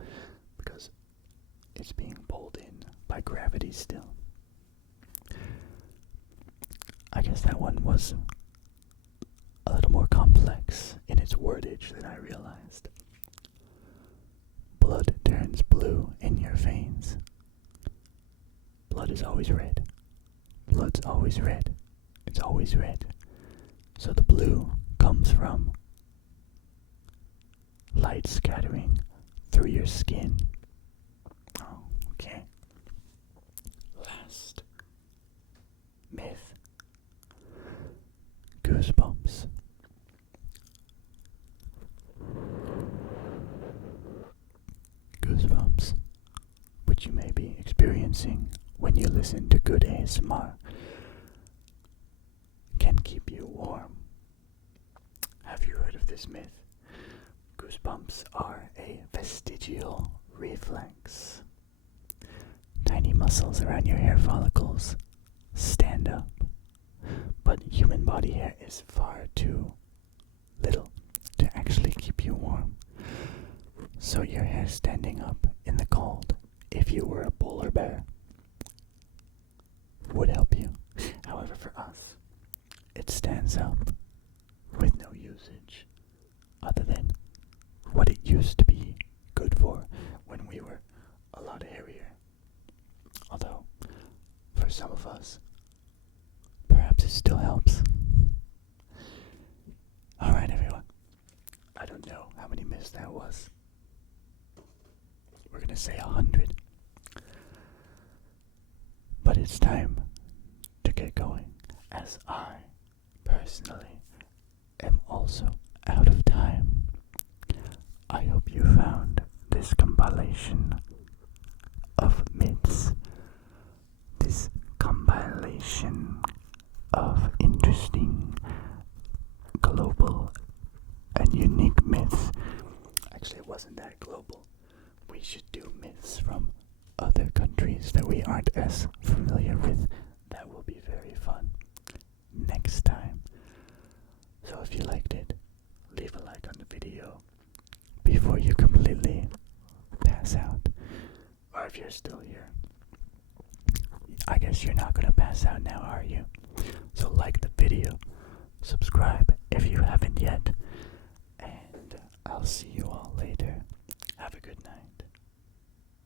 because it's being pulled in by gravity still. I guess that one was a little more complex in its wordage than I realized. Blood turns blue in your veins. Blood is always red. Blood's always red. It's always red. So the blue comes from light scattering through your skin. Oh, okay. Last myth. Goosebumps. Goosebumps, which you may be experiencing when you listen to good ASMR, can keep you warm. Have you heard of this myth? Goosebumps are a vestigial reflex. Tiny muscles around your hair follicles stand up, but human body hair is far too little to actually keep you warm. So your hair standing up in the cold, if you were a polar bear, would help you. However, for us, it stands up with no usage other than what it used to be good for when we were a lot hairier. Although, for some of us, perhaps it still helps. Alright, everyone. I don't know how many myths that was. We're gonna say 100. But it's time to get going, as I, personally, am also out of time. I hope you found this compilation of myths, this compilation of interesting, global, and unique myths. Actually, it wasn't that global. We should do myths from other countries that we aren't as familiar with. That will be very fun next time. So if you liked it, leave a like on the video before you completely pass out. Or if you're still here, I guess you're not gonna pass out now, are you? So like the video, subscribe if